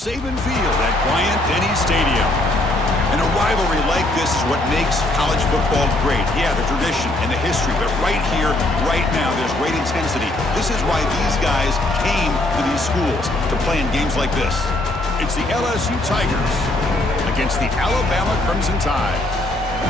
Saban Field at Bryant-Denny Stadium. And a rivalry like this is what makes college football great. Yeah, the tradition and the history, but right here, right now, there's great intensity. This is why these guys came to these schools to play in games like this. It's the LSU Tigers against the Alabama Crimson Tide.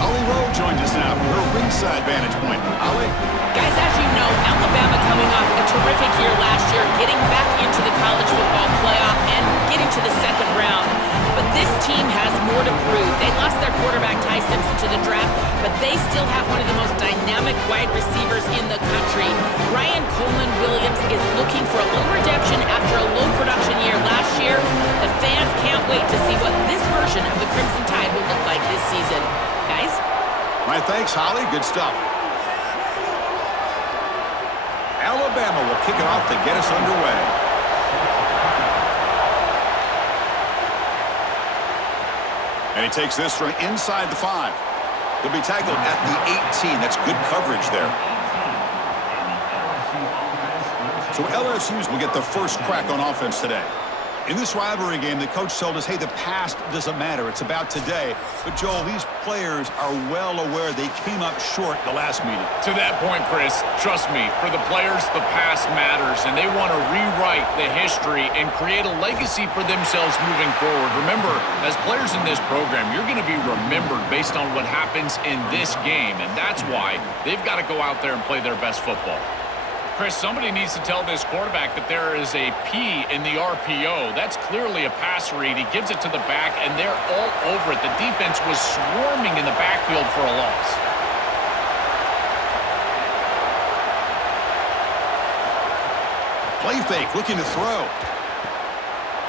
Holly Rowe joins us now from her ringside vantage point. Holly? Guys, as you know, Alabama coming off a terrific year last year, getting back into the college football playoff and getting to the second round. But this team has more to prove. They lost their quarterback, Ty Simpson, to the draft, but they still have one of the most dynamic wide receivers in the country. Ryan Coleman Williams is looking for a little redemption after a low production year last year. The fans can't wait to see what this version of the Crimson Tide will look like this season. Guys? My thanks, Holly. Good stuff. Alabama will kick it off to get us underway. And he takes this from inside the 5. He'll be tackled at the 18. That's good coverage there. So LSU's will get the first crack on offense today. In this rivalry game, the coach told us, hey, the past doesn't matter. It's about today. But, Joel, these players are well aware they came up short the last meeting. To that point, Chris, trust me, for the players, the past matters, and they want to rewrite the history and create a legacy for themselves moving forward. Remember, as players in this program, you're going to be remembered based on what happens in this game, and that's why they've got to go out there and play their best football. Chris, somebody needs to tell this quarterback that there is a P in the RPO. That's clearly a pass read. He gives it to the back, and they're all over it. The defense was swarming in the backfield for a loss. Play fake, looking to throw.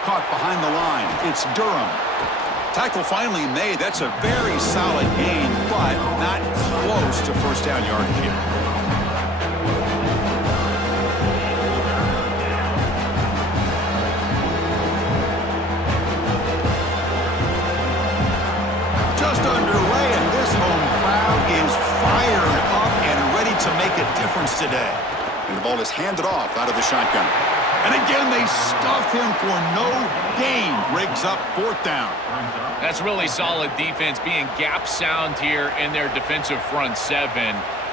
Caught behind the line. It's Durham. Tackle finally made. That's a very solid gain, but not close to first down yardage here. Just underway, and this home crowd is fired up and ready to make a difference today. And the ball is handed off out of the shotgun. And again, they stuff him for no gain. Briggs up, 4th down. That's really solid defense, being gap sound here in their defensive front 7.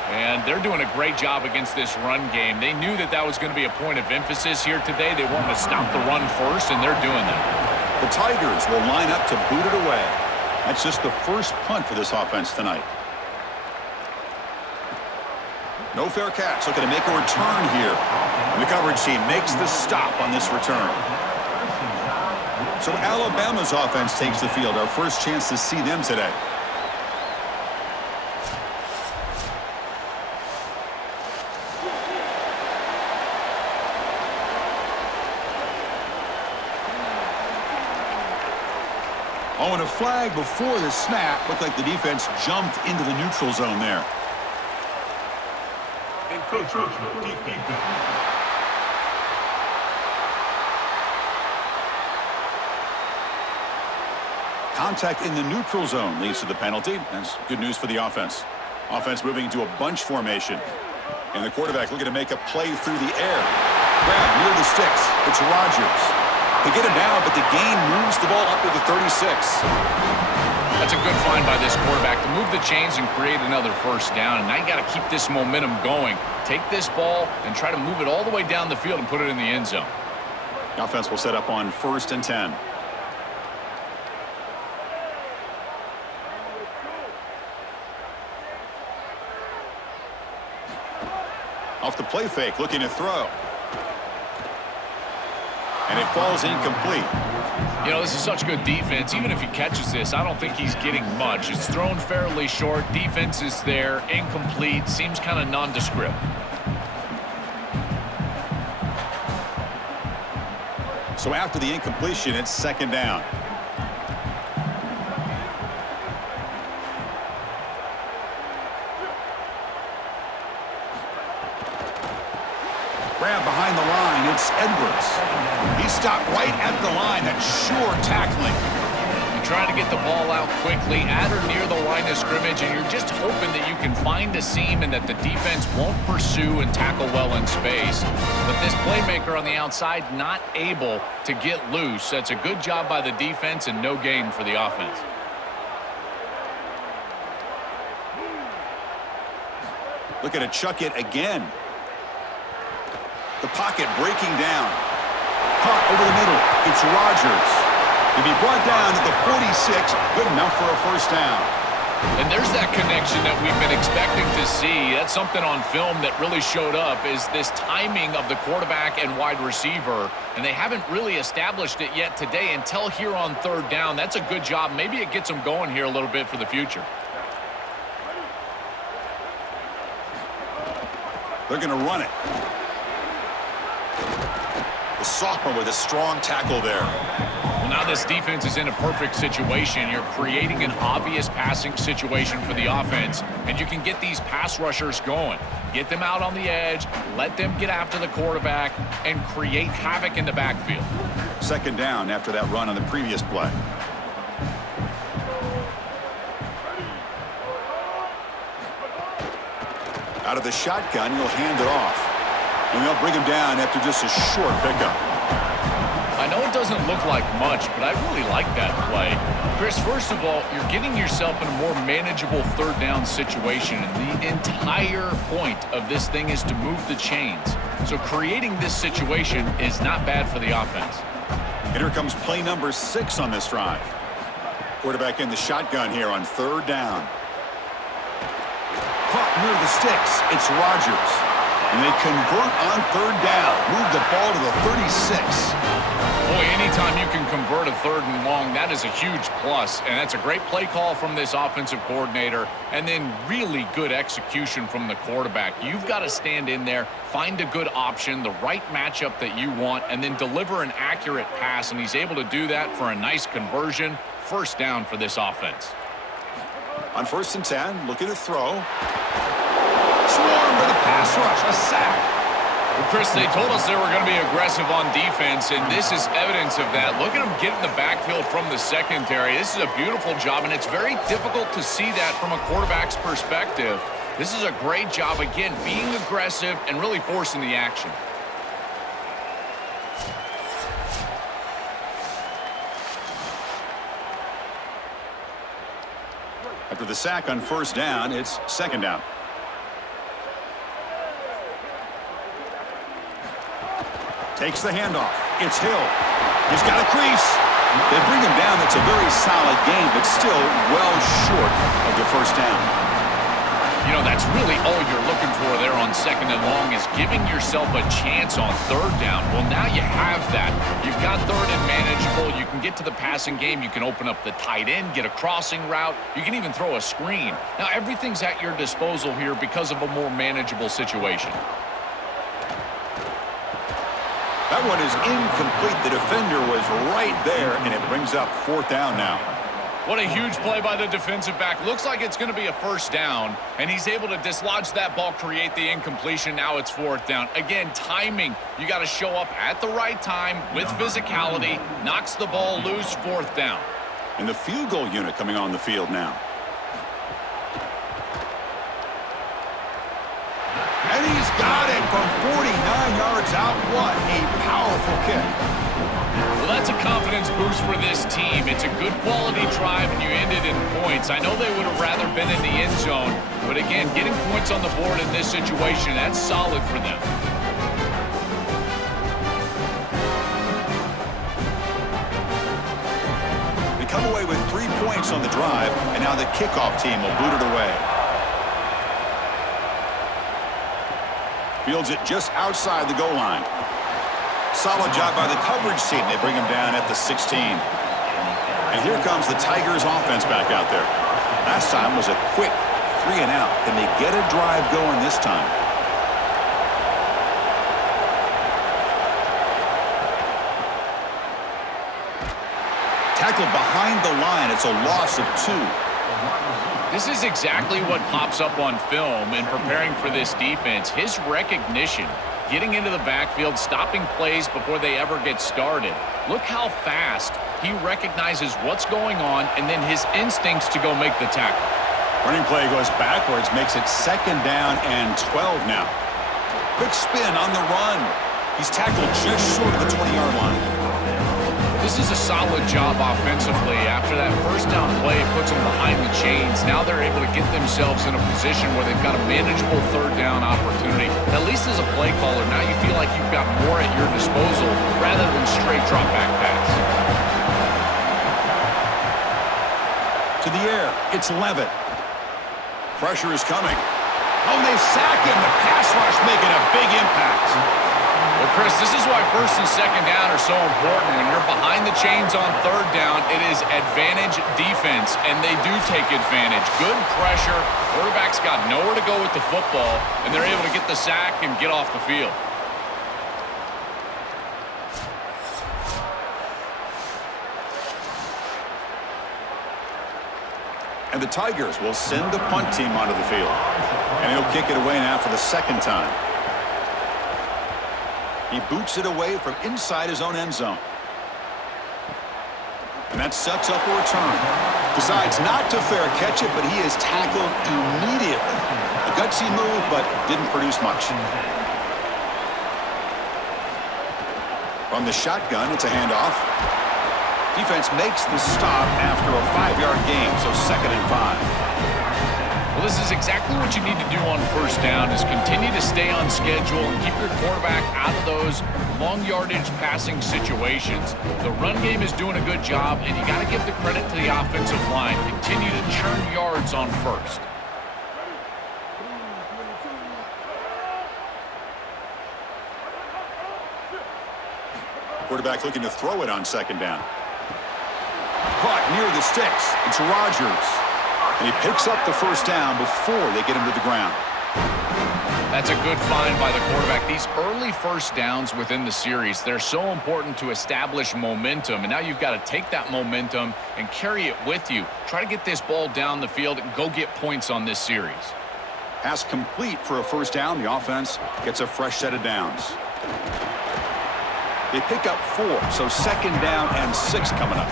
And they're doing a great job against this run game. They knew that that was going to be a point of emphasis here today. They wanted to stop the run first, and they're doing that. The Tigers will line up to boot it away. That's just the first punt for this offense tonight. No fair catch. Looking to make a return here. And the coverage team makes the stop on this return. So Alabama's offense takes the field. Our first chance to see them today. Oh, and a flag before the snap. Looked like the defense jumped into the neutral zone there. Contact in the neutral zone leads to the penalty. That's good news for the offense. Offense moving into a bunch formation. And the quarterback looking to make a play through the air. Grab near the sticks. It's Rodgers. They get him down, but the gain moves the ball up to the 36. That's a good find by this quarterback to move the chains and create another first down. And now you got to keep this momentum going. Take this ball and try to move it all the way down the field and put it in the end zone. The offense will set up on 1st and 10. Off the play fake, looking to throw. And it falls incomplete. You know, this is such good defense. Even if he catches this, I don't think he's getting much. It's thrown fairly short. Defense is there. Incomplete. Seems kind of nondescript. So after the incompletion, it's 2nd down. Grab behind the line. It's Edwards. He stopped right at the line. That's sure tackling. trying to get the ball out quickly at or near the line of scrimmage, and you're just hoping that you can find a seam and that the defense won't pursue and tackle well in space. But this playmaker on the outside not able to get loose. That's a good job by the defense and no gain for the offense. Looking to chuck it again. The pocket breaking down. Caught over the middle. It's Rodgers. To be brought down at the 46. Good enough for a first down. And there's that connection that we've been expecting to see. That's something on film that really showed up, is this timing of the quarterback and wide receiver. And they haven't really established it yet today until here on third down. That's a good job. Maybe it gets them going here a little bit for the future. They're going to run it. The sophomore with a strong tackle there. Well, now this defense is in a perfect situation. You're creating an obvious passing situation for the offense, and you can get these pass rushers going. Get them out on the edge, let them get after the quarterback, and create havoc in the backfield. Second down after that run on the previous play. Out of the shotgun, he'll hand it off. And they'll bring him down after just a short pickup. I know it doesn't look like much, but I really like that play. Chris, first of all, you're getting yourself in a more manageable third down situation. And the entire point of this thing is to move the chains. So creating this situation is not bad for the offense. And here comes play number 6 on this drive. Quarterback in the shotgun here on third down. Caught near the sticks. It's Rodgers. And they convert on third down. Move the ball to the 36. Boy, anytime you can convert a third and long, that is a huge plus. And that's a great play call from this offensive coordinator. And then really good execution from the quarterback. You've got to stand in there, find a good option, the right matchup that you want, and then deliver an accurate pass. And he's able to do that for a nice conversion. First down for this offense. On 1st and 10, looking to throw. Swarm with a pass rush, a sack. Well, Chris, they told us they were going to be aggressive on defense, and this is evidence of that. Look at them get in the backfield from the secondary. This is a beautiful job, and it's very difficult to see that from a quarterback's perspective. This is a great job, again, being aggressive and really forcing the action. After the sack on first down, it's second down. Takes the handoff. It's Hill. He's got a crease. They bring him down. It's a very solid game, but still well short of the first down. You know, that's really all you're looking for there on second and long, is giving yourself a chance on third down. Well, now you have that. You've got third and manageable. You can get to the passing game. You can open up the tight end, get a crossing route. You can even throw a screen. Now, everything's at your disposal here because of a more manageable situation. That one is incomplete. The defender was right there, and it brings up fourth down now. What a huge play by the defensive back. Looks like it's going to be a first down, and he's able to dislodge that ball, create the incompletion. Now it's fourth down. Again, timing. You got to show up at the right time with physicality. Knocks the ball loose, fourth down. And the field goal unit coming on the field now. And he's got it from 49 yards out. What a powerful kick. Well, that's a confidence boost for this team. It's a good quality drive, and you ended in points. I know they would have rather been in the end zone, but again, getting points on the board in this situation, that's solid for them. They come away with 3 points on the drive, and now the kickoff team will boot it away. Fields it just outside the goal line. Solid job by the coverage team. They bring him down at the 16. And here comes the Tigers offense back out there. Last time was a quick 3 and out. Can they get a drive going this time? Tackled behind the line. It's a loss of 2. This is exactly what pops up on film in preparing for this defense. His recognition, getting into the backfield, stopping plays before they ever get started. Look how fast He recognizes what's going on and then his instincts to go make the tackle. Running play goes backwards, makes it 2nd down and 12 now. Quick spin on the run. He's tackled just short of the 20-yard line. This is a solid job offensively. After that first down play, it puts them behind the chains. Now they're able to get themselves in a position where they've got a manageable 3rd down opportunity. At least as a play caller, now you feel like you've got more at your disposal rather than straight drop back pass. To the air, it's Levitt. Pressure is coming. Oh, they sack him. The pass rush making a big impact. Well, Chris, this is why 1st and 2nd down are so important. When you're behind the chains on 3rd down, it is advantage defense, and they do take advantage. Good pressure. Quarterback's got nowhere to go with the football, and they're able to get the sack and get off the field. And the Tigers will send the punt team onto the field. And he'll kick it away now for the 2nd time. He boots it away from inside his own end zone. And that sets up a return. Decides not to fair catch it, but he is tackled immediately. A gutsy move, but didn't produce much. From the shotgun, it's a handoff. Defense makes the stop after a 5-yard gain, so 2nd and 5. Well, this is exactly what you need to do on 1st down is continue to stay on schedule and keep your quarterback out of those long yardage passing situations. The run game is doing a good job, and you got to give the credit to the offensive line. Continue to churn yards on 1st. Quarterback looking to throw it on 2nd down. Caught near the sticks. It's Rodgers. And he picks up the 1st down before they get him to the ground. That's a good find by the quarterback. These early 1st downs within the series, they're so important to establish momentum. And now you've got to take that momentum and carry it with you. Try to get this ball down the field and go get points on this series. Pass complete for a 1st down. The offense gets a fresh set of downs. They pick up 4, so 2nd down and 6 coming up.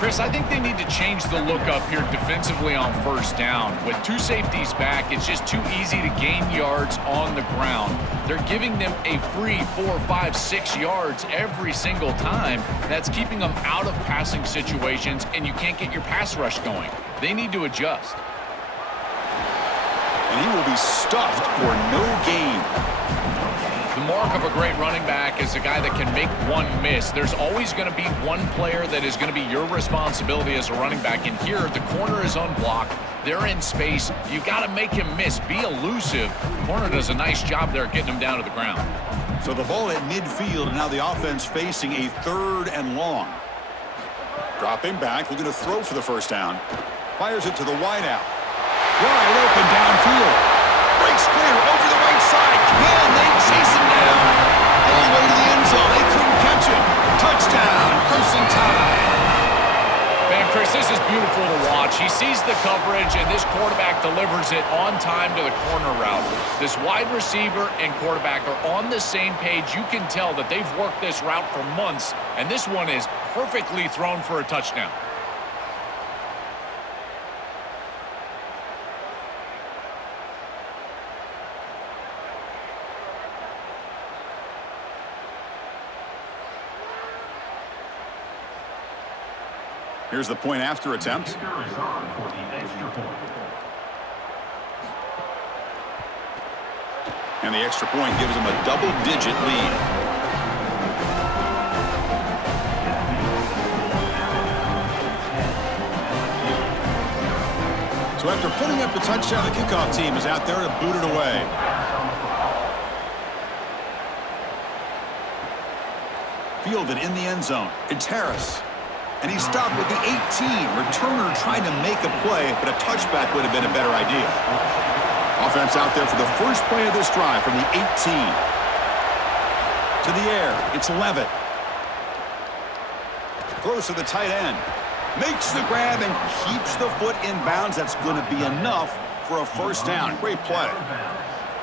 Chris, I think they need to change the look up here defensively on 1st down. With 2 safeties back, it's just too easy to gain yards on the ground. They're giving them a free 4, 5, 6 yards every single time. That's keeping them out of passing situations, and you can't get your pass rush going. They need to adjust. And he will be stuffed for no gain. The mark of a great running back is a guy that can make one miss. There's always going to be one player that is going to be your responsibility as a running back. And here, the corner is unblocked. They're in space. You got to make him miss. Be elusive. Corner does a nice job there getting him down to the ground. So the ball at midfield, and now the offense facing a 3rd and long. Dropping back, looking to throw for the 1st down. Fires it to the wideout. Wide open downfield. Breaks clear over the right side. Can they chase him down? All the way to the end zone. They couldn't catch him. Touchdown, Crimson Tide. Man, Chris, this is beautiful to watch. He sees the coverage, and this quarterback delivers it on time to the corner route. This wide receiver and quarterback are on the same page. You can tell that they've worked this route for months, and this one is perfectly thrown for a touchdown. Here's the point after attempt. And the extra point gives them a double-digit lead. So after putting up the touchdown, the kickoff team is out there to boot it away. Fielded in the end zone. It's Harris. And he stopped with the 18. Returner trying to make a play, but a touchback would have been a better idea. Offense out there for the first play of this drive from the 18. To the air, it's Levitt. Throws to the tight end. Makes the grab and keeps the foot in bounds. That's going to be enough for a 1st down. Great play.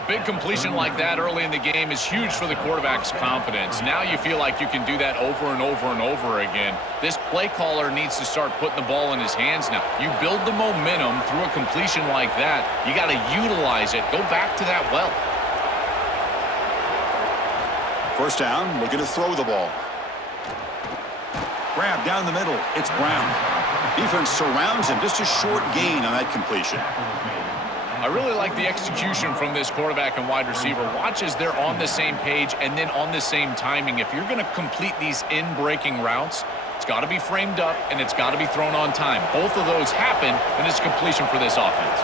Big completion like that early in the game is huge for the quarterback's confidence. Now you feel like you can do that over and over and over again. This play caller needs to start putting the ball in his hands now. You build the momentum through a completion like that. You got to utilize it. Go back to that well. First down, looking to throw the ball. Grab down the middle. It's Brown. Defense surrounds him. Just a short gain on that completion. I really like the execution from this quarterback and wide receiver. Watch as they're on the same page and then on the same timing. If you're going to complete these in-breaking routes, it's got to be framed up and it's got to be thrown on time. Both of those happen, and it's completion for this offense.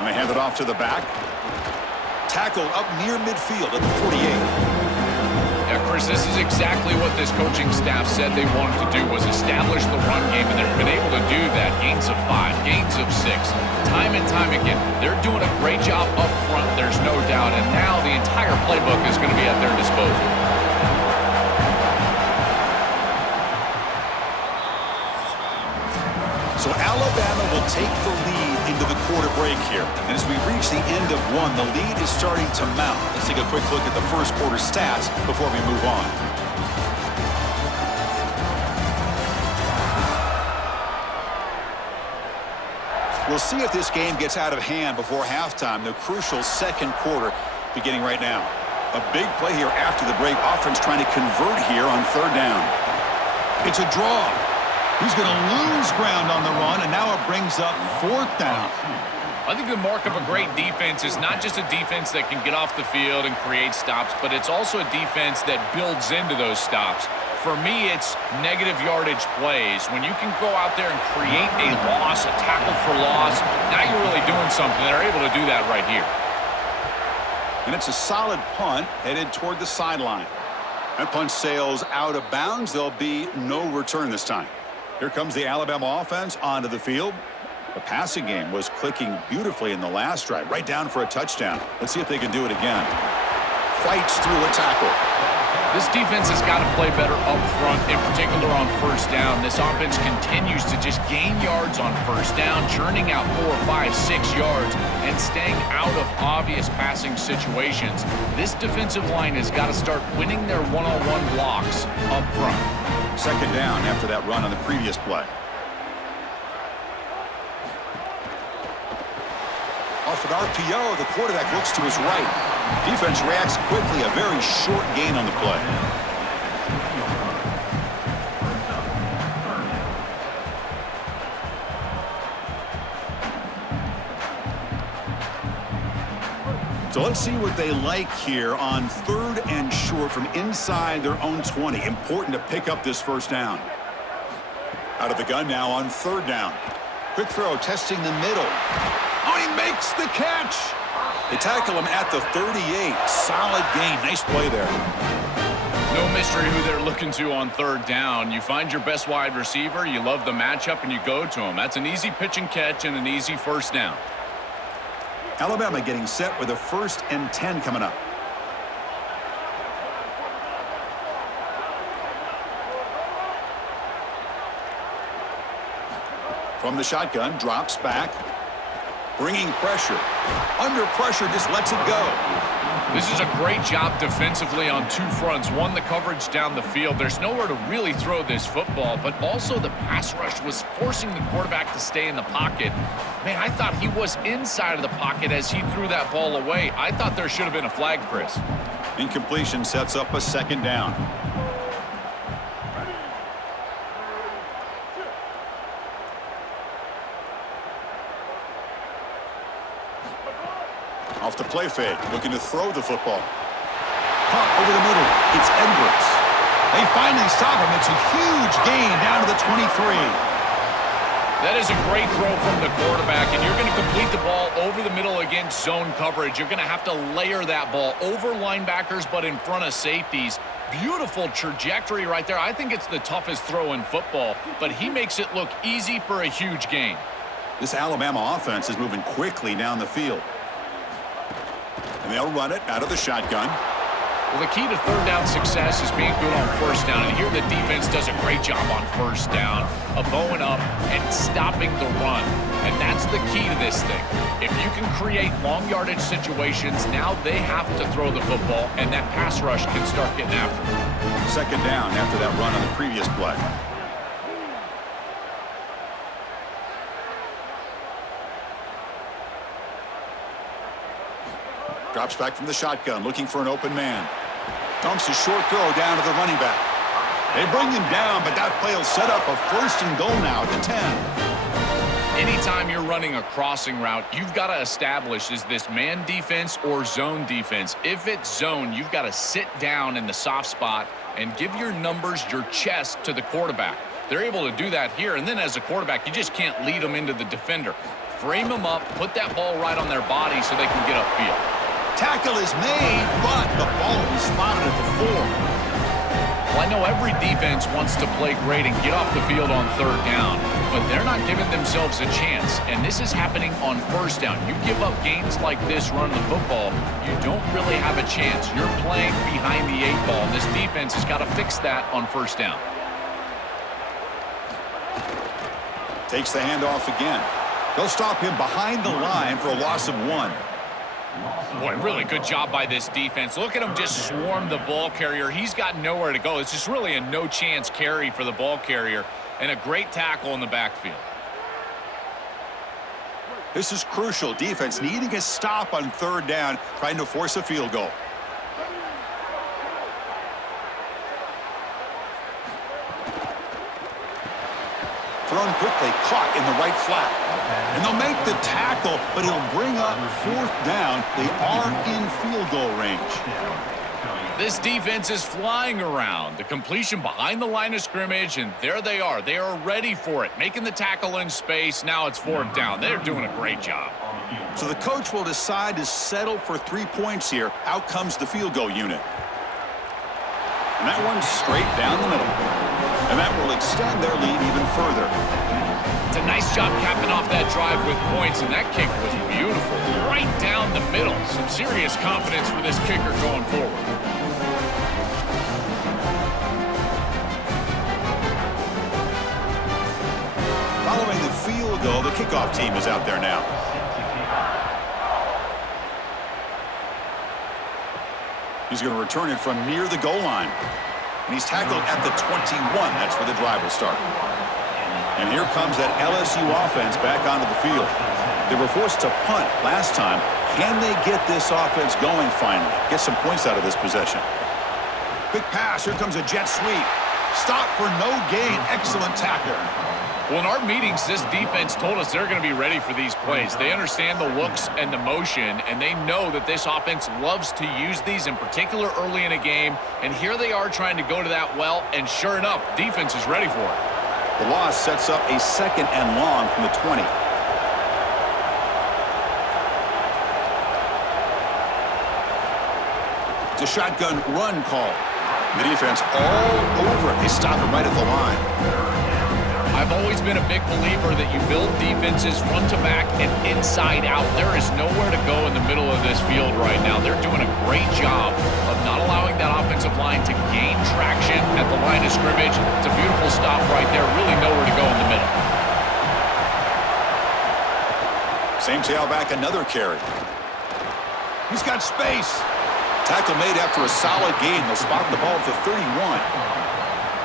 And they hand it off to the back. Tackle up near midfield at the 48. Yeah, Chris, this is exactly what this coaching staff said they wanted to do, was establish the run game, and they've been able to do that. Gains of 5, gains of 6, time and time again. They're doing a great job up front, there's no doubt, and now the entire playbook is going to be at their disposal. So Alabama will take the lead into the quarter break here. And as we reach the end of one, the lead is starting to mount. Let's take a quick look at the first quarter stats before we move on. We'll see if this game gets out of hand before halftime. The crucial second quarter beginning right now. A big play here after the break. Offense trying to convert here on third down. It's a draw. He's going to lose ground on the run, and now it brings up fourth down. I think the mark of a great defense is not just a defense that can get off the field and create stops, but it's also a defense that builds into those stops. For me, it's negative yardage plays. When you can go out there and create a loss, a tackle for loss, now you're really doing something. They're able to do that right here. And it's a solid punt headed toward the sideline. That punt sails out of bounds. There'll be no return this time. Here comes the Alabama offense onto the field. The passing game was clicking beautifully in the last drive, right down for a touchdown. Let's see if they can do it again. Fights through a tackle. This defense has got to play better up front, in particular on first down. This offense continues to just gain yards on first down, churning out 4, 5, 6 yards, and staying out of obvious passing situations. This defensive line has got to start winning their one-on-one blocks up front. Second down after that run on the previous play. Off an RPO, the quarterback looks to his right. Defense reacts quickly, a very short gain on the play. So let's see what they like here on third and short from inside their own 20. Important to pick up this first down. Out of the gun now on third down. Quick throw, testing the middle. Oh, he makes the catch. They tackle him at the 38. Solid gain. Nice play there. No mystery who they're looking to on third down. You find your best wide receiver, you love the matchup, and you go to him. That's an easy pitch and catch and an easy first down. Alabama getting set with a 1st and 10 coming up. From the shotgun, drops back. Bringing pressure. Under pressure, just lets it go. This is a great job defensively on two fronts. One, the coverage down the field. There's nowhere to really throw this football, but also the pass rush was forcing the quarterback to stay in the pocket. Man, I thought he was inside of the pocket as he threw that ball away. I thought there should have been a flag, Chris. Incompletion sets up a second down. Off the play fake, looking to throw the football. Caught over the middle. It's Edwards. They finally stop him. It's a huge gain down to the 23. That is a great throw from the quarterback, and you're going to complete the ball over the middle against zone coverage. You're going to have to layer that ball over linebackers but in front of safeties. Beautiful trajectory right there. I think it's the toughest throw in football, but he makes it look easy for a huge gain. This Alabama offense is moving quickly down the field. And they'll run it out of the shotgun. Well, the key to third down success is being good on first down. And here the defense does a great job on first down of bowing up and stopping the run. And that's the key to this thing. If you can create long yardage situations, now they have to throw the football, and that pass rush can start getting after them. Second down after that run on the previous play. Drops back from the shotgun, looking for an open man. Dumps a short throw down to the running back. They bring him down, but that play will set up a first and goal now at the 10. Anytime you're running a crossing route, you've got to establish, is this man defense or zone defense? If it's zone, you've got to sit down in the soft spot and give your numbers, your chest to the quarterback. They're able to do that here, and then as a quarterback, you just can't lead them into the defender. Frame them up, put that ball right on their body so they can get upfield. Tackle is made, but the ball will be spotted at the 4. Well, I know every defense wants to play great and get off the field on third down, but they're not giving themselves a chance, and this is happening on first down. You give up gains like this running the football, you don't really have a chance. You're playing behind the 8 ball, and this defense has got to fix that on first down. Takes the handoff again. They'll stop him behind the line for a loss of 1. Boy, really good job by this defense. Look at him just swarm the ball carrier. He's got nowhere to go. It's just really a no-chance carry for the ball carrier, and a great tackle in the backfield. This is crucial. Defense needing a stop on third down, trying to force a field goal. Thrown quickly, caught in the right flat. And they'll make the tackle, but he'll bring up fourth down. They are in field goal range. This defense is flying around. The completion behind the line of scrimmage, and there they are. They are ready for it, making the tackle in space. Now it's fourth down. They're doing a great job. So the coach will decide to settle for 3 points here. Out comes the field goal unit. And that one's straight down the middle. And that will extend their lead even further. It's a nice job capping off that drive with points, and that kick was beautiful. Right down the middle. Some serious confidence for this kicker going forward. Following the field goal, the kickoff team is out there now. He's going to return it from near the goal line. And he's tackled at the 21. That's where the drive will start. And here comes that LSU offense back onto the field. They were forced to punt last time. Can they get this offense going finally? Get some points out of this possession. Quick pass. Here comes a jet sweep. Stop for no gain. Excellent tackle. Well, in our meetings, this defense told us they're going to be ready for these plays. They understand the looks and the motion, and they know that this offense loves to use these, in particular early in a game. And here they are trying to go to that well, and sure enough, defense is ready for it. The loss sets up a 2nd and long from the 20. It's a shotgun run call. The defense all over it. They stop it right at the line. I've always been a big believer that you build defenses front to back and inside out. There is nowhere to go in the middle of this field right now. They're doing a great job of not allowing that offensive line to gain traction at the line of scrimmage. It's a beautiful stop right there. Really nowhere to go in the middle. Same tailback, another carry. He's got space. Tackle made after a solid gain. They'll spot the ball at the 31.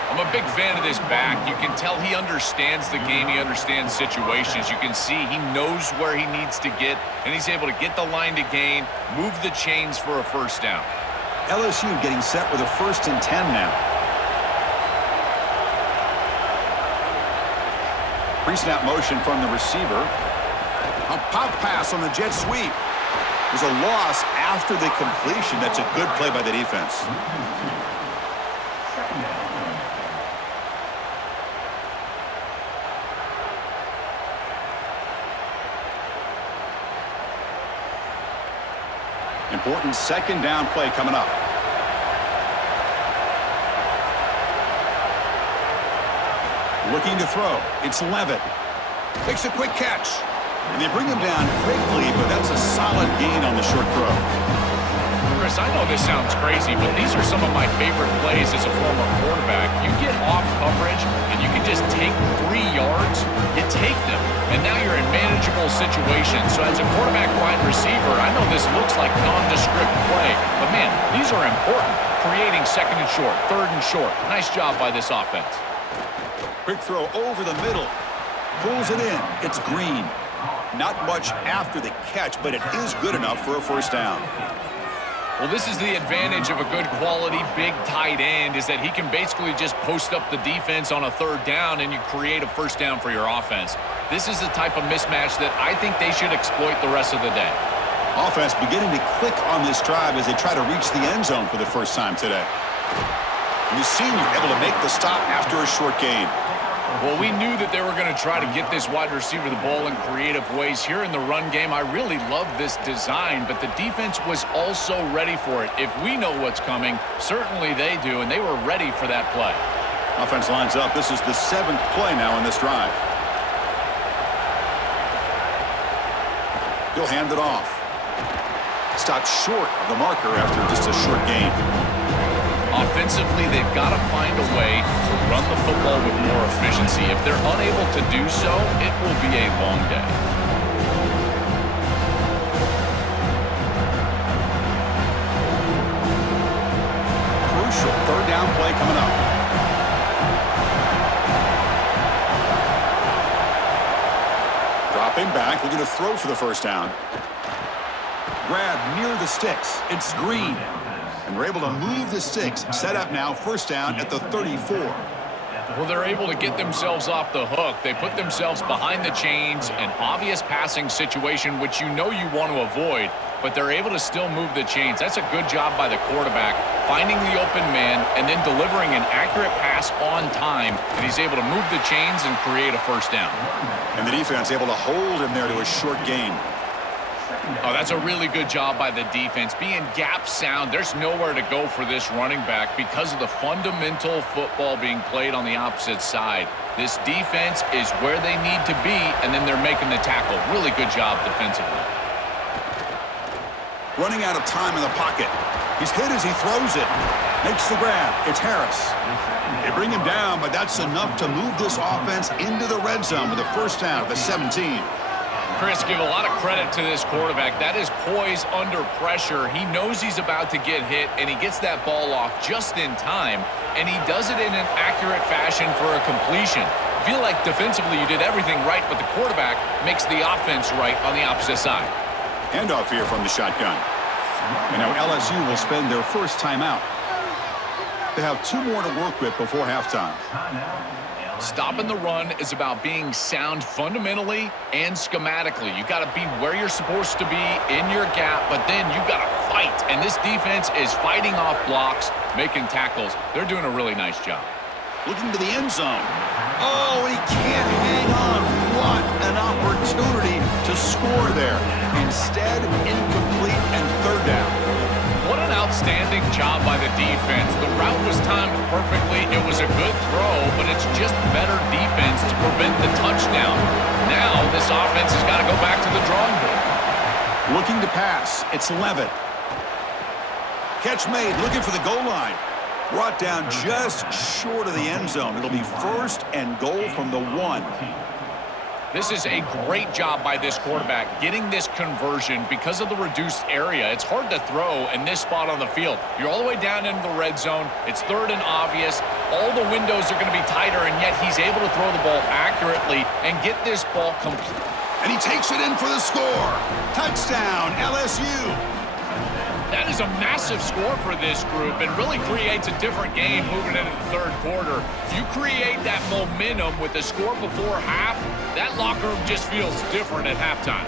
I'm a big fan of this back. You can tell he understands the game. He understands situations. You can see he knows where he needs to get, and he's able to get the line to gain, move the chains for a first down. LSU getting set with a 1st and 10 now. Pre-snap motion from the receiver. A pop pass on the jet sweep. There's a loss after the completion. That's a good play by the defense. Important 2nd down play coming up. Looking to throw. It's Levitt. Makes a quick catch. And they bring him down quickly, but that's a solid gain on the short throw. Chris, I know this sounds crazy, but these are some of my favorite plays as a former quarterback. You get off coverage, and you can just take 3 yards. You take them, and now you're in manageable situations. So as a quarterback wide receiver, I know this looks like nondescript play, but, man, these are important. Creating second and short, third and short. Nice job by this offense. Quick throw over the middle. Pulls it in. It's Green. Not much after the catch, but it is good enough for a first down. Well, this is the advantage of a good quality big tight end, is that he can basically just post up the defense on a third down and you create a first down for your offense. This is the type of mismatch that I think they should exploit the rest of the day. Offense beginning to click on this drive as they try to reach the end zone for the first time today. And the senior able to make the stop after a short gain. Well, we knew that they were going to try to get this wide receiver the ball in creative ways. Here in the run game, I really love this design, but the defense was also ready for it. If we know what's coming, certainly they do, and they were ready for that play. Offense lines up. This is the 7th play now in this drive. He'll hand it off. Stopped short of the marker after just a short gain. Offensively, they've got to find a way to run the football with more efficiency. If they're unable to do so, it will be a long day. Crucial third down play coming up. Dropping back, looking to throw for the first down. Grab near the sticks. It's Green. And we're able to move the sticks. Set up now, first down at the 34. Well, they're able to get themselves off the hook. They put themselves behind the chains, an obvious passing situation, which you know you want to avoid, but they're able to still move the chains. That's a good job by the quarterback, finding the open man and then delivering an accurate pass on time, and he's able to move the chains and create a first down. And the defense able to hold him there to a short gain. Oh, that's a really good job by the defense. Being gap sound, there's nowhere to go for this running back because of the fundamental football being played on the opposite side. This defense is where they need to be, and then they're making the tackle. Really good job defensively. Running out of time in the pocket. He's hit as he throws it. Makes the grab. It's Harris. They bring him down, but that's enough to move this offense into the red zone with a first down at the 17. Chris, give a lot of credit to this quarterback. That is poise under pressure. He knows he's about to get hit, and he gets that ball off just in time, and he does it in an accurate fashion for a completion. Feel like defensively you did everything right, but the quarterback makes the offense right on the opposite side. Handoff here from the shotgun. And now LSU will spend their first timeout. They have 2 more to work with before halftime. Stopping the run is about being sound fundamentally and schematically. You got to be where you're supposed to be in your gap, but then you got to fight. And this defense is fighting off blocks, making tackles. They're doing a really nice job. Looking to the end zone. Oh, he can't hang on. What an opportunity to score there. Instead, incomplete and third down. What an outstanding job by the defense. The route was timed perfectly. It was a good throw, but it's just better defense to prevent the touchdown. Now this offense has got to go back to the drawing board. Looking to pass. It's Levitt. Catch made. Looking for the goal line. Brought down just short of the end zone. It'll be first and goal from the 1. This is a great job by this quarterback getting this conversion because of the reduced area. It's hard to throw in this spot on the field. You're all the way down into the red zone. It's third and obvious. All the windows are going to be tighter, and yet he's able to throw the ball accurately and get this ball complete. And he takes it in for the score. Touchdown, LSU. That is a massive score for this group and really creates a different game moving into the third quarter. You create that momentum with the score before half, that locker room just feels different at halftime.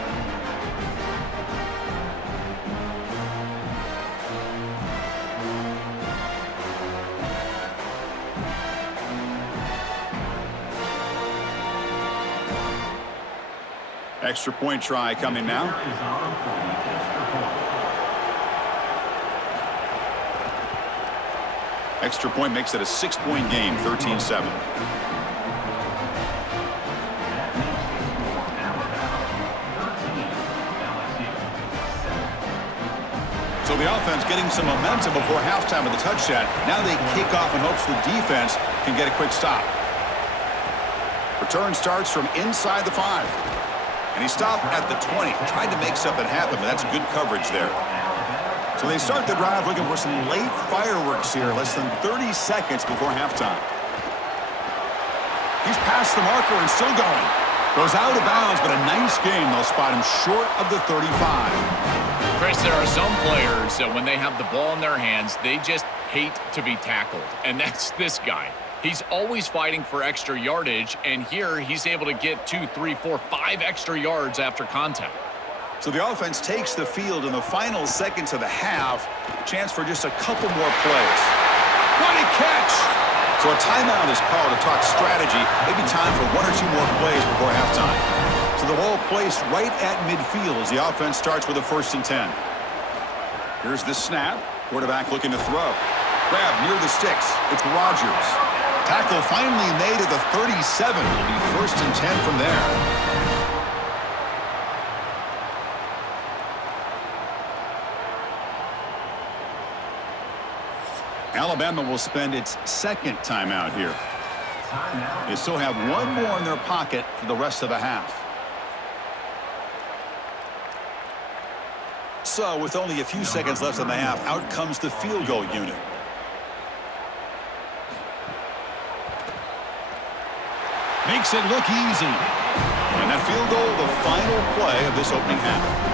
Extra point try coming now. Extra point makes it a 6-point game, 13-7. So Well, the offense getting some momentum before halftime with the touchdown. Now they kick off in hopes the defense can get a quick stop. Return starts from inside the 5. And he stopped at the 20. Tried to make something happen, but that's good coverage there. So they start the drive looking for some late fireworks here, less than 30 seconds before halftime. He's past the marker and still going. Goes out of bounds, but a nice game. They'll spot him short of the 35. Chris, there are some players that when they have the ball in their hands, they just hate to be tackled. And that's this guy. He's always fighting for extra yardage, and here he's able to get 2, 3, 4, 5 extra yards after contact. So the offense takes the field in the final seconds of the half. Chance for just a couple more plays. What a catch! So a timeout is called to talk strategy. Maybe time for 1 or 2 more plays before halftime. So the ball placed right at midfield as the offense starts with a 1st and 10. Here's the snap. Quarterback looking to throw. Grab near the sticks. It's Rodgers. Tackle finally made at the 37. It'll be 1st and 10 from there. Alabama will spend its 2nd timeout here. They still have 1 more in their pocket for the rest of the half. So with only a few seconds left in the half, out comes the field goal unit. Makes it look easy. And that field goal, the final play of this opening half.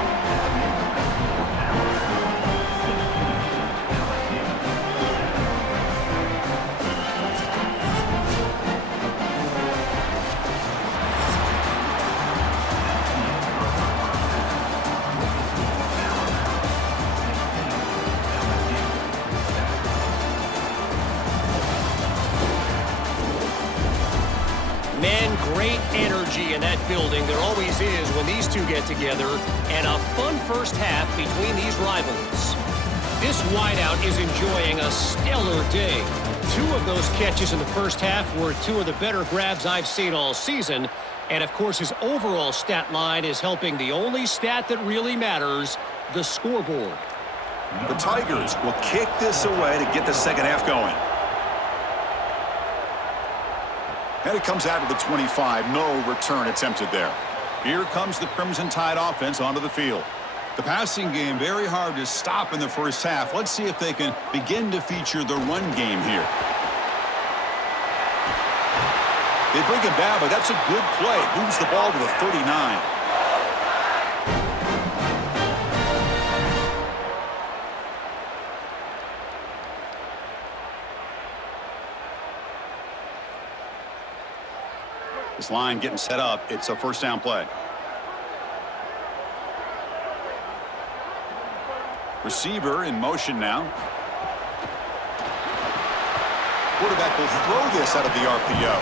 Man, great energy in that building. There always is when these two get together. And a fun first half between these rivals. This wideout is enjoying a stellar day. 2 of those catches in the first half were 2 of the better grabs I've seen all season. And, of course, his overall stat line is helping the only stat that really matters, the scoreboard. The Tigers will kick this away to get the second half going. And it comes out of the 25. No return attempted there. Here comes the Crimson Tide offense onto the field. The passing game very hard to stop in the first half. Let's see if they can begin to feature the run game here. They bring him down, but that's a good play. Moves the ball to the 39. This line getting set up. It's a 1st down play. Receiver in motion now. Quarterback will throw this out of the RPO.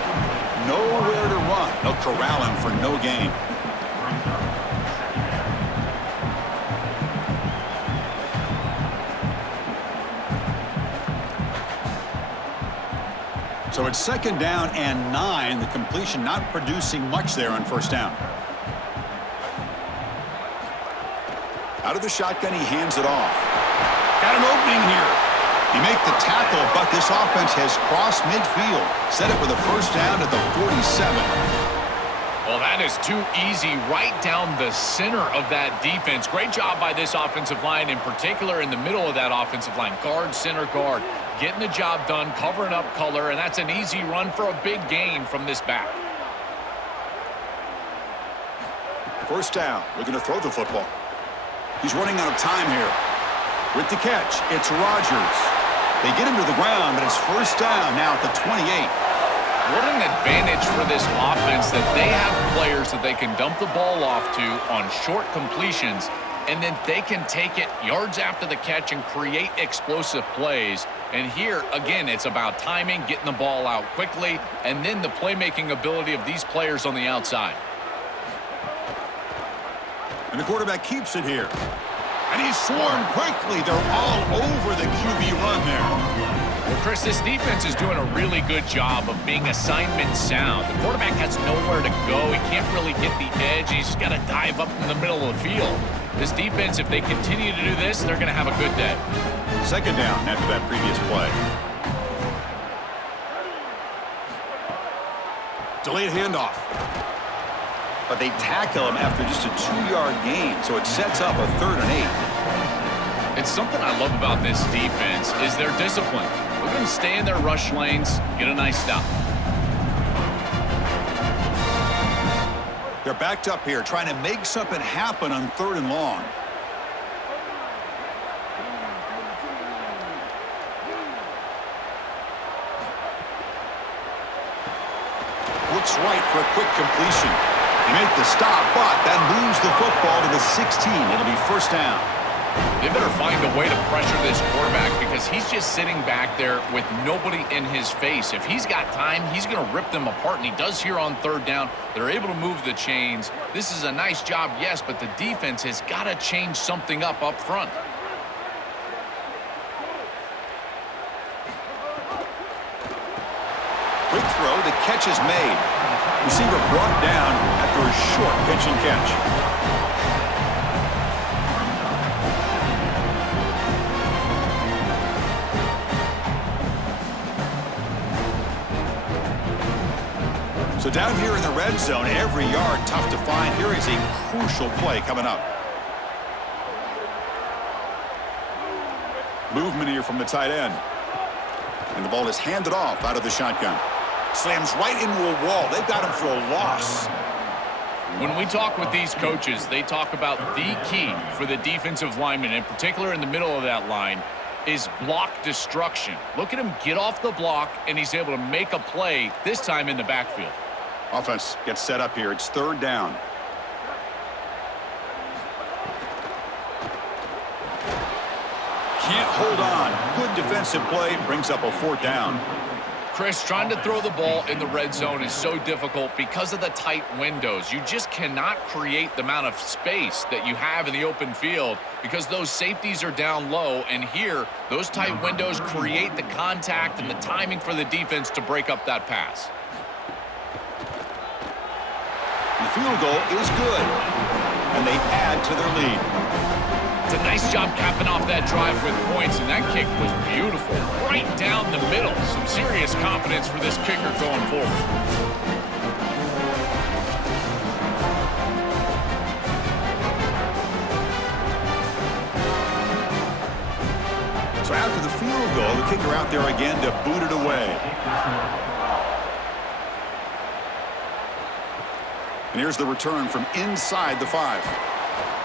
Nowhere to run. They'll corral him for no gain. So it's 2nd down and 9. The completion not producing much there on 1st down. Out of the shotgun, he hands it off. Got an opening here. He make the tackle, but this offense has crossed midfield. Set it with a 1st down at the 47. Well, that is too easy right down the center of that defense. Great job by this offensive line, in particular in the middle of that offensive line. Guard, center guard, getting the job done, covering up color, and that's an easy run for a big gain from this back. 1st down, looking to throw the football. He's running out of time here. With the catch, it's Rodgers. They get him to the ground, but it's 1st down now at the 28. What an advantage for this offense that they have players that they can dump the ball off to on short completions, and then they can take it yards after the catch and create explosive plays. And here, again, it's about timing, getting the ball out quickly, and then the playmaking ability of these players on the outside. And the quarterback keeps it here. And he's swarmed quickly. They're all over the QB run there. Well, Chris, this defense is doing a really good job of being assignment sound. The quarterback has nowhere to go. He can't really get the edge. He's got to dive up in the middle of the field. This defense, if they continue to do this, they're going to have a good day. Second down after that previous play. Delayed handoff. But they tackle him after just a 2-yard gain, so it sets up a 3rd and 8. It's something I love about this defense is their discipline. Look at them stay in their rush lanes, get a nice stop. They're backed up here, trying to make something happen on 3rd and long. Looks right for a quick completion. They make the stop, but that moves the football to the 16. It'll be 1st down. They better find a way to pressure this quarterback because he's just sitting back there with nobody in his face. If he's got time, he's going to rip them apart, and he does here on 3rd down. They're able to move the chains. This is a nice job, yes, but the defense has got to change something up front. Quick throw, the catch is made. Receiver brought down after a short pitch and catch. So down here in the red zone, every yard tough to find. Here is a crucial play coming up. Movement here from the tight end. And the ball is handed off out of the shotgun. Slams right into a wall. They've got him for a loss. When we talk with these coaches, they talk about the key for the defensive lineman, in particular in the middle of that line, is block destruction. Look at him get off the block, and he's able to make a play, this time in the backfield. Offense gets set up here. It's 3rd down. Can't hold on. Good defensive play. Brings up a 4th down. Chris, trying to throw the ball in the red zone is so difficult because of the tight windows. You just cannot create the amount of space that you have in the open field because those safeties are down low, and here, those tight windows create the contact and the timing for the defense to break up that pass. The field goal is good, and they add to their lead. It's a nice job capping off that drive with points, and that kick was beautiful. Right down the middle. Some serious confidence for this kicker going forward. So after the field goal, the kicker out there again to boot it away. And here's the return from inside the 5.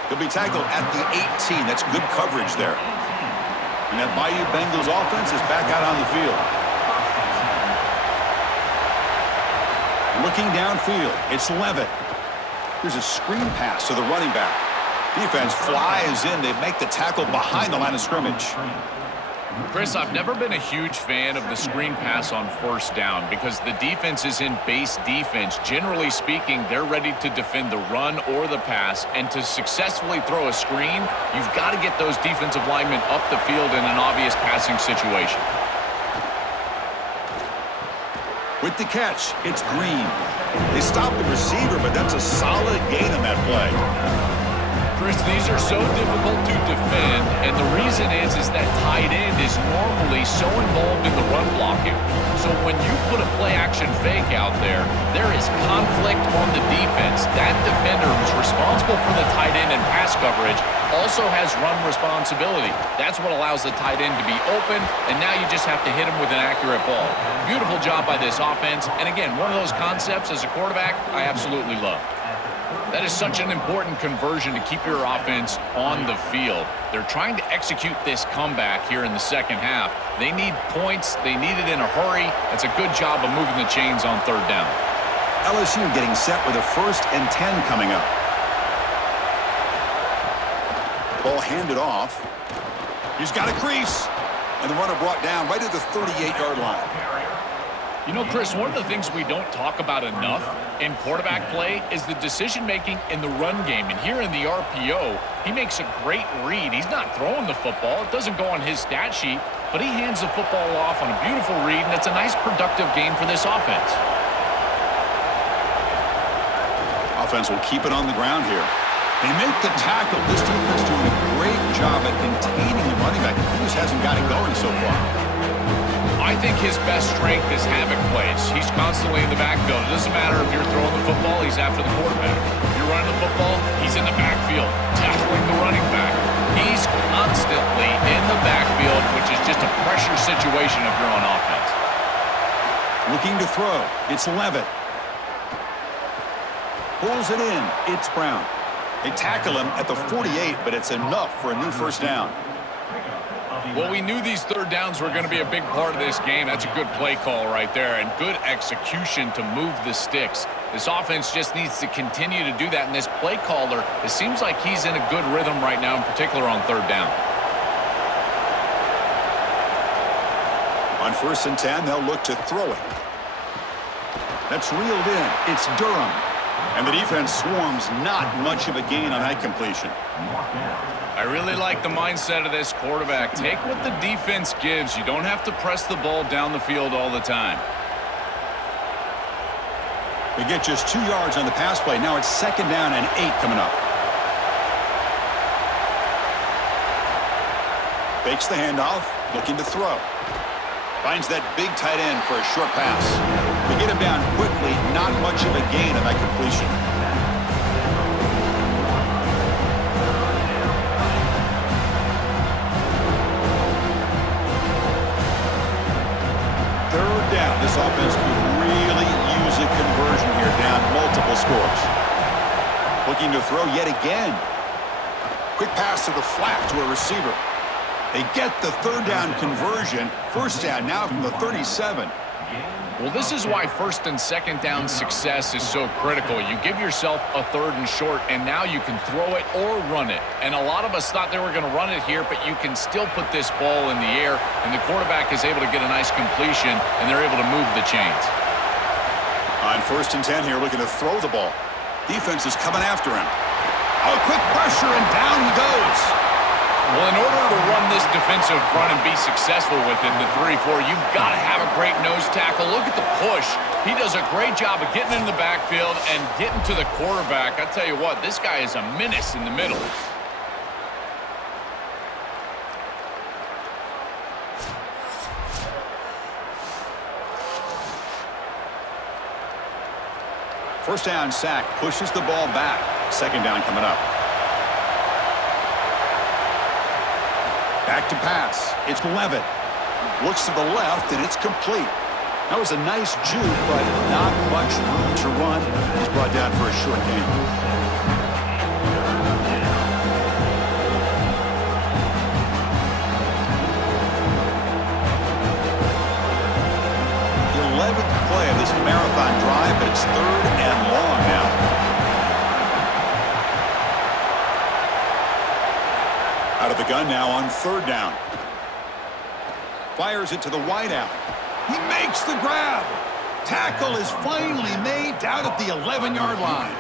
He'll be tackled at the 18. That's good coverage there. And that Bayou Bengals offense is back out on the field. Looking downfield, it's Levitt. Here's a screen pass to the running back. Defense flies in. They make the tackle behind the line of scrimmage. Chris, I've never been a huge fan of the screen pass on 1st down because the defense is in base defense. Generally speaking, they're ready to defend the run or the pass, and to successfully throw a screen, you've got to get those defensive linemen up the field in an obvious passing situation. With the catch, it's Green. They stop the receiver, but that's a solid gain on that play. Chris, these are so difficult to defend, and the reason is that tight end is normally so involved in the run blocking. So when you put a play-action fake out there, there is conflict on the defense. That defender who's responsible for the tight end and pass coverage also has run responsibility. That's what allows the tight end to be open, and now you just have to hit him with an accurate ball. Beautiful job by this offense, and again, one of those concepts as a quarterback I absolutely love. That is such an important conversion to keep your offense on the field. They're trying to execute this comeback here in the second half. They need points. They need it in a hurry. That's a good job of moving the chains on 3rd down. LSU getting set with a 1st and 10 coming up. Ball handed off. He's got a crease. And the runner brought down right at the 38-yard line. You know, Chris, one of the things we don't talk about enough in quarterback play is the decision-making in the run game. And here in the RPO, he makes a great read. He's not throwing the football. It doesn't go on his stat sheet, but he hands the football off on a beautiful read, and it's a nice productive game for this offense. Offense will keep it on the ground here. They make the tackle. This defense doing a great job at containing the running back. He just hasn't got it going so far. I think his best strength is havoc plays. He's constantly in the backfield. It doesn't matter if you're throwing the football, he's after the quarterback. If you're running the football, he's in the backfield, tackling the running back. He's constantly in the backfield, which is just a pressure situation if you're on offense. Looking to throw. It's Levitt. Pulls it in. It's Brown. They tackle him at the 48, but it's enough for a new first down. Well, we knew these third downs were going to be a big part of this game. That's a good play call right there and good execution to move the sticks. This offense just needs to continue to do that. And this play caller, it seems like he's in a good rhythm right now, in particular on third down. On 1st and 10, they'll look to throw it. That's reeled in. It's Durham. And the defense swarms, not much of a gain on that completion. I really like the mindset of this quarterback. Take what the defense gives. You don't have to press the ball down the field all the time. They get just 2 yards on the pass play. Now it's 2nd down and 8 coming up. Fakes the handoff, looking to throw. Finds that big tight end for a short pass. They get him down quickly, not much of a gain on that completion. Third down. This offense could really use a conversion here, down multiple scores. Looking to throw yet again. Quick pass to the flat to a receiver. They get the 3rd down conversion. 1st down now from the 37. Well, this is why 1st and 2nd down success is so critical. You give yourself a 3rd and short, and now you can throw it or run it. And a lot of us thought they were going to run it here, but you can still put this ball in the air, and the quarterback is able to get a nice completion, and they're able to move the chains. On 1st and 10 here, looking to throw the ball. Defense is coming after him. Oh, quick pressure, and down he goes. Well, in order to run this defensive front and be successful with it, the 3-4, you've got to have a great nose tackle. Look at the push. He does a great job of getting in the backfield and getting to the quarterback. I tell you what, this guy is a menace in the middle. First down sack, pushes the ball back. 2nd down coming up. Back to pass. It's Levitt. Looks to the left, and it's complete. That was a nice juke, but not much room to run. He's brought down for a short gain. 11th play of this marathon drive, but it's 3rd and long now. Out of the gun now on 3rd down. Fires it to the wideout. He makes the grab. Tackle is finally made down at the 11-yard line.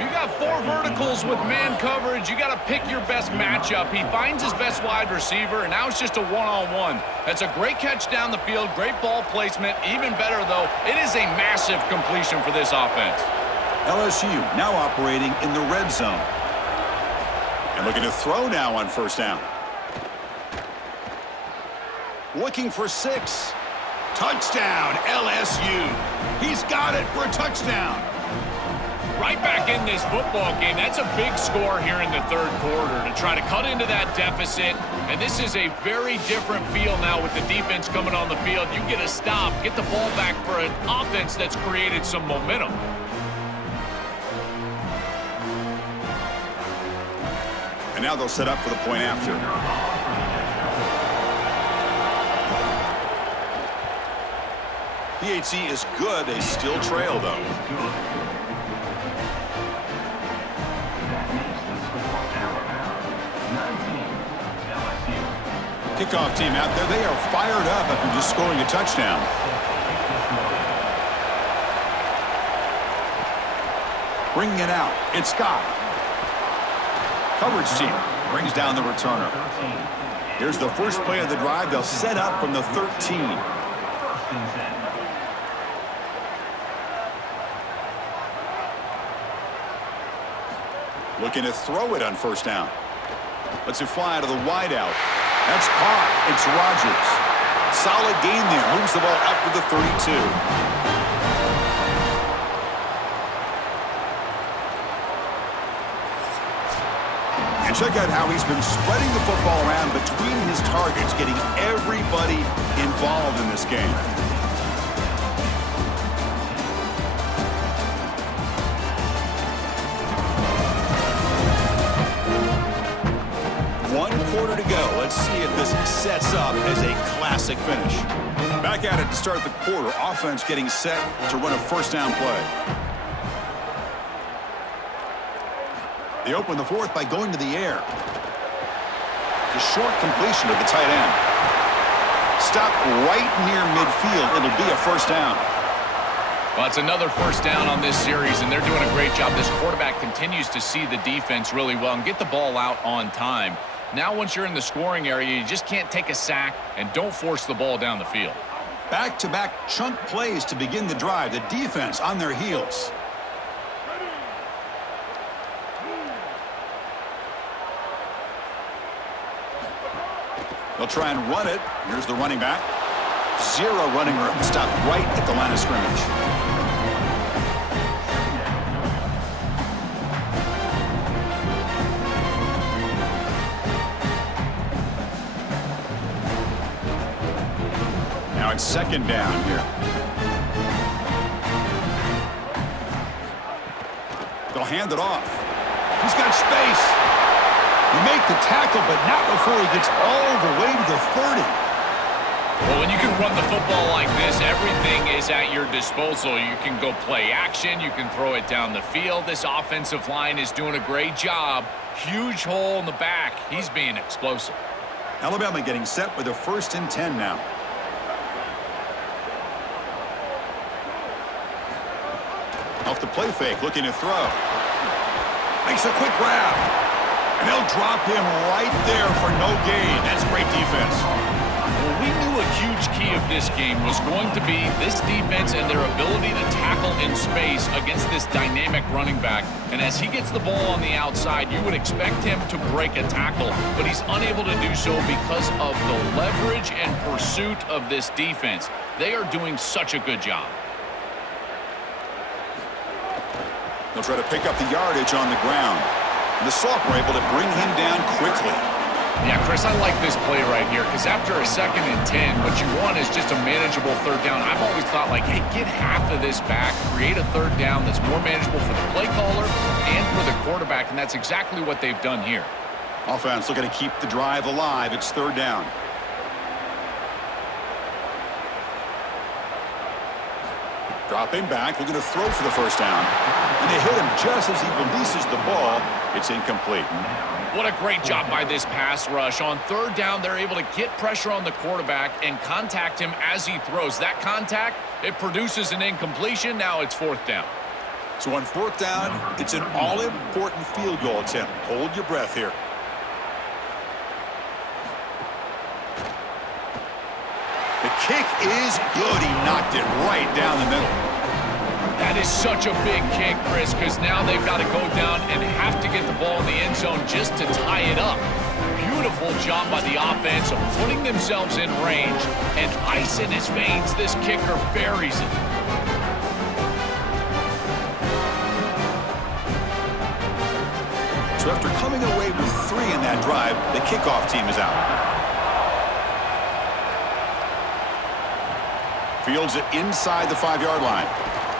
You got 4 verticals with man coverage. You got to pick your best matchup. He finds his best wide receiver, and now it's just a one-on-one. That's a great catch down the field, great ball placement. Even better, though, it is a massive completion for this offense. LSU now operating in the red zone. And looking to throw now on 1st down. Looking for 6. Touchdown, LSU. He's got it for a touchdown. Right back in this football game. That's a big score here in the 3rd quarter to try to cut into that deficit. And this is a very different feel now with the defense coming on the field. You get a stop, get the ball back for an offense that's created some momentum. And now they'll set up for the point after. PHC is good. They still trail, though. Kickoff team out there. They are fired up after just scoring a touchdown. Bringing it out. It's Scott. Coverage team brings down the returner. Here's the first play of the drive. They'll set up from the 13. Looking to throw it on first down. Lets it fly to the wideout. That's caught. It's Rodgers. Solid gain there. Moves the ball out to the 32. And check out how he's been spreading the football around between his targets, getting everybody involved in this game. Quarter to go. Let's see if this sets up as a classic finish. Back at it to start the quarter. Offense getting set to run a first down play. They open the fourth by going to the air. It's a short completion to the tight end. Stop right near midfield. It'll be a first down. Well, it's another first down on this series, and they're doing a great job. This quarterback continues to see the defense really well and get the ball out on time. Now, once you're in the scoring area, you just can't take a sack and don't force the ball down the field. Back-to-back chunk plays to begin the drive. The defense on their heels. They'll try and run it. Here's the running back. Zero running room. Stop right at the line of scrimmage. Now it's second down here. They'll hand it off. He's got space. He make the tackle, but not before he gets all the way to the 30. Well, when you can run the football like this, everything is at your disposal. You can go play action. You can throw it down the field. This offensive line is doing a great job. Huge hole in the back. He's being explosive. Alabama getting set with a 1st and 10 now. Off the play fake, looking to throw. Makes a quick grab. And they'll drop him right there for no gain. That's great defense. Well, we knew a huge key of this game was going to be this defense and their ability to tackle in space against this dynamic running back. And as he gets the ball on the outside, you would expect him to break a tackle, but he's unable to do so because of the leverage and pursuit of this defense. They are doing such a good job. They'll try to pick up the yardage on the ground. And the sophomore able to bring him down quickly. Yeah, Chris, I like this play right here because after a 2nd and 10, what you want is just a manageable 3rd down. I've always thought, like, hey, get half of this back, create a 3rd down that's more manageable for the play caller and for the quarterback, and that's exactly what they've done here. Offense looking to keep the drive alive. It's 3rd down. Dropping back, looking to throw for the first down. And they hit him just as he releases the ball. It's incomplete. What a great job by this pass rush. On 3rd down, they're able to get pressure on the quarterback and contact him as he throws. That contact, it produces an incompletion. Now it's 4th down. So on 4th down, it's an all-important field goal attempt. Hold your breath here. The kick is good. He knocked it right down the middle. That is such a big kick, Chris, because now they've got to go down and have to get the ball in the end zone just to tie it up. Beautiful job by the offense of putting themselves in range, and ice in his veins. This kicker buries it. So after coming away with 3 in that drive, the kickoff team is out. Fields it inside the 5-yard line.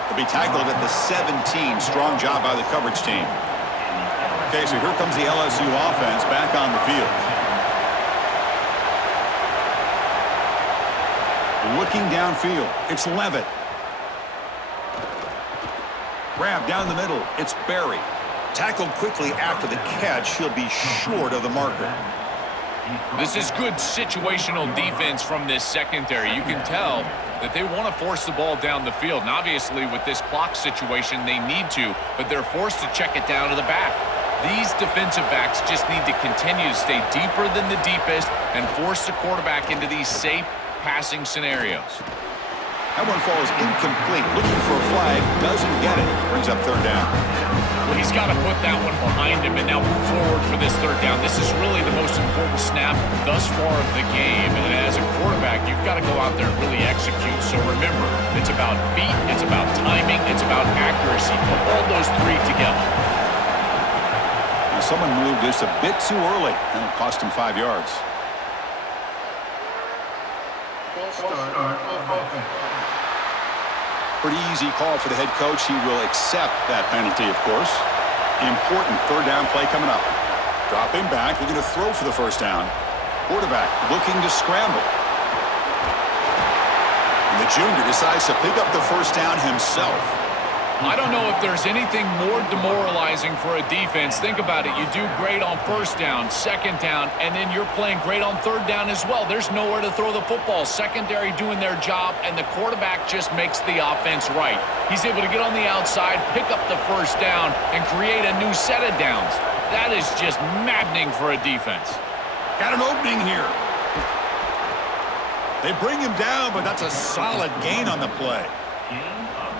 He'll be tackled at the 17. Strong job by the coverage team. Okay, so here comes the LSU offense back on the field. Looking downfield, it's Levitt. Grab down the middle, it's Berry. Tackled quickly after the catch. He'll be short of the marker. This is good situational defense from this secondary. You can tell that they want to force the ball down the field. And obviously, with this clock situation, they need to, but they're forced to check it down to the back. These defensive backs just need to continue to stay deeper than the deepest and force the quarterback into these safe passing scenarios. That one falls incomplete. Looking for a flag, doesn't get it. Brings up 3rd down. Well, he's got to put that one behind him and now move forward for this third down. This is really the most important snap thus far of the game. And as a quarterback, you've got to go out there and really execute. So remember, it's about feet, it's about timing, it's about accuracy. Put all those three together. Now someone moved just a bit too early, and it cost him 5 yards. Pretty easy call for the head coach. He will accept that penalty, of course. Important third down play coming up. Dropping back, looking to throw for the first down. Quarterback looking to scramble. And the junior decides to pick up the first down himself. I don't know if there's anything more demoralizing for a defense. Think about it. You do great on first down, second down, and then you're playing great on third down as well. There's nowhere to throw the football. Secondary doing their job, and the quarterback just makes the offense right. He's able to get on the outside, pick up the first down, and create a new set of downs. That is just maddening for a defense. Got an opening here. They bring him down, but that's a solid gain on the play.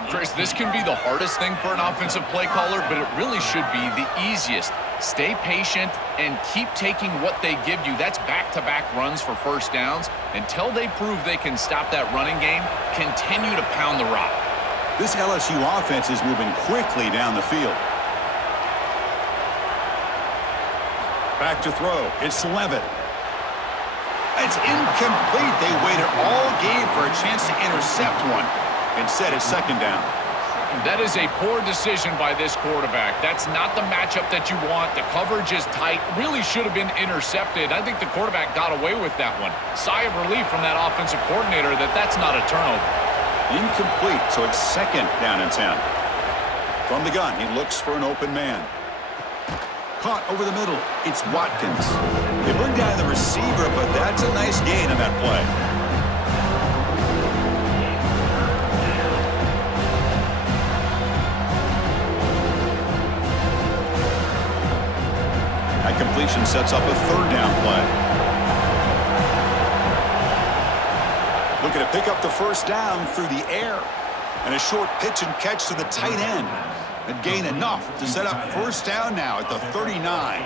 Chris, this can be the hardest thing for an offensive play caller, but it really should be the easiest. Stay patient and keep taking what they give you. That's back-to-back runs for first downs. Until they prove they can stop that running game, continue to pound the rock. This LSU offense is moving quickly down the field. Back to throw. It's Levitt. It's incomplete. They waited all game for a chance to intercept one. Instead, it's second down. That is a poor decision by this quarterback. That's not the matchup that you want. The coverage is tight. Really should have been intercepted. I think the quarterback got away with that one. Sigh of relief from that offensive coordinator that that's not a turnover. Incomplete, so it's second down and 10. From the gun, he looks for an open man. Caught over the middle. It's Watkins. They bring down the receiver, but that's a nice gain on that play. That completion sets up a third down play. Looking to pick up the first down through the air. And a short pitch and catch to the tight end. And gain enough to set up first down now at the 39.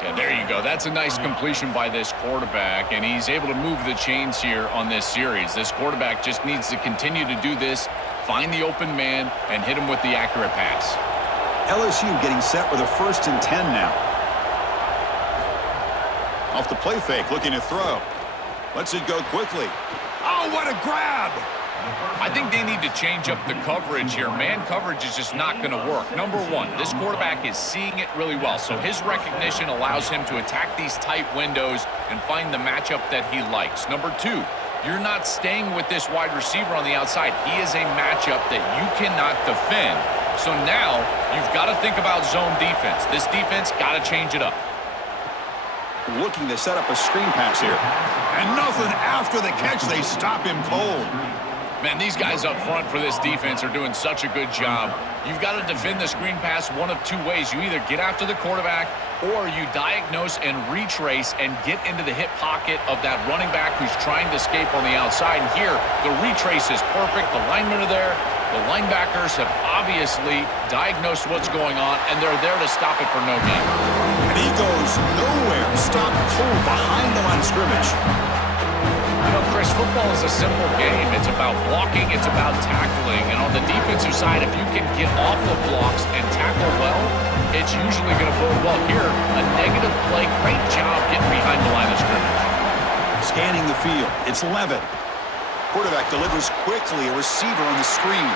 Yeah, there you go. That's a nice completion by this quarterback, and he's able to move the chains here on this series. This quarterback just needs to continue to do this, find the open man, and hit him with the accurate pass. LSU getting set with a 1st and 10 now. Off the play fake, looking to throw. Lets it go quickly. Oh, what a grab! I think they need to change up the coverage here. Man coverage is just not going to work. Number one, this quarterback is seeing it really well, so his recognition allows him to attack these tight windows and find the matchup that he likes. Number two, you're not staying with this wide receiver on the outside. He is a matchup that you cannot defend. So now you've got to think about zone defense. This defense got to change it up. Looking to set up a screen pass here. And nothing after the catch. They stop him cold. Man, these guys up front for this defense are doing such a good job. You've got to defend the screen pass one of two ways. You either get after the quarterback or you diagnose and retrace and get into the hip pocket of that running back who's trying to escape on the outside. And here, the retrace is perfect. The linemen are there. The linebackers have obviously diagnosed what's going on, and they're there to stop it for no gain. And he goes nowhere. Stop cold behind the line of scrimmage. You know, Chris, football is a simple game. It's about blocking, it's about tackling. And on the defensive side, if you can get off of blocks and tackle well, it's usually going to bode well. Here, a negative play. Great job getting behind the line of scrimmage. Scanning the field. It's Levitt. Quarterback delivers quickly, a receiver on the screen.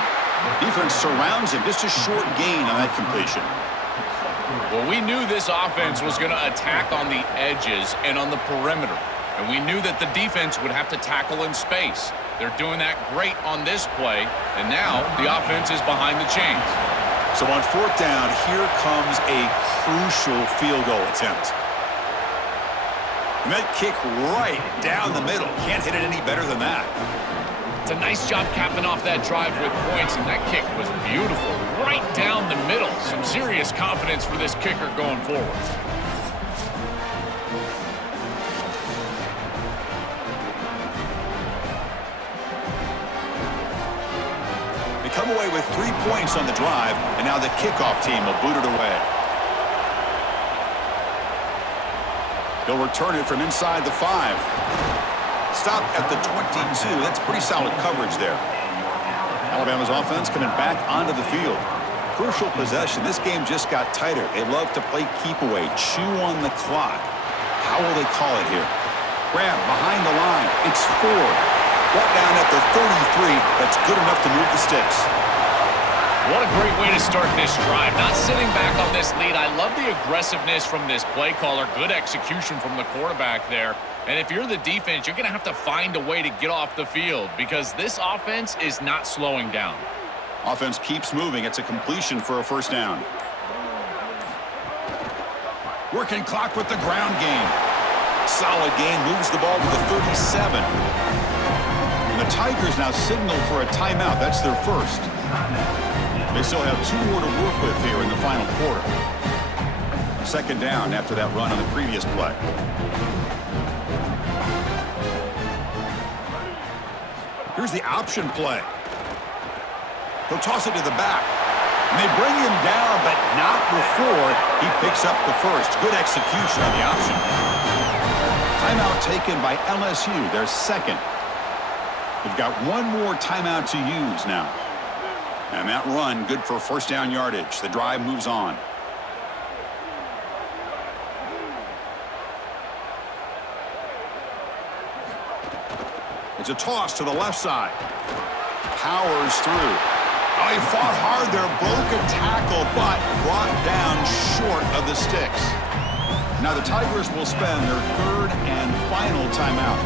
Defense surrounds him. Just a short gain on that completion. Well, we knew this offense was going to attack on the edges and on the perimeter. And we knew that the defense would have to tackle in space. They're doing that great on this play. And now the offense is behind the chains. So on 4th down, here comes a crucial field goal attempt. And that kick right down the middle. Can't hit it any better than that. It's a nice job capping off that drive with points, and that kick was beautiful. Right down the middle. Some serious confidence for this kicker going forward. Come away with 3 points on the drive, and now the kickoff team will boot it away. They'll return it from inside the 5. Stop at the 22. That's pretty solid coverage there. Alabama's offense coming back onto the field. Crucial possession. This game just got tighter. They love to play keep away, chew on the clock. How will they call it here? Grab behind the line. It's 4. Brought down at the 33. That's good enough to move the sticks. What a great way to start this drive. Not sitting back on this lead. I love the aggressiveness from this play caller. Good execution from the quarterback there. And if you're the defense, you're going to have to find a way to get off the field because this offense is not slowing down. Offense keeps moving. It's a completion for a first down. Working clock with the ground game. Solid gain. Moves the ball to the 37. And the Tigers now signal for a timeout. That's their first. They still have 2 more to work with here in the final quarter. Second down after that run on the previous play. Here's the option play. He'll toss it to the back. And they bring him down, but not before he picks up the first. Good execution on the option. Timeout taken by LSU, their second. They've got 1 more timeout to use now. And that run, good for first down yardage. The drive moves on. It's a toss to the left side. Powers through. Oh, he fought hard there. Broke a tackle, but brought down short of the sticks. Now the Tigers will spend their 3rd and final timeout.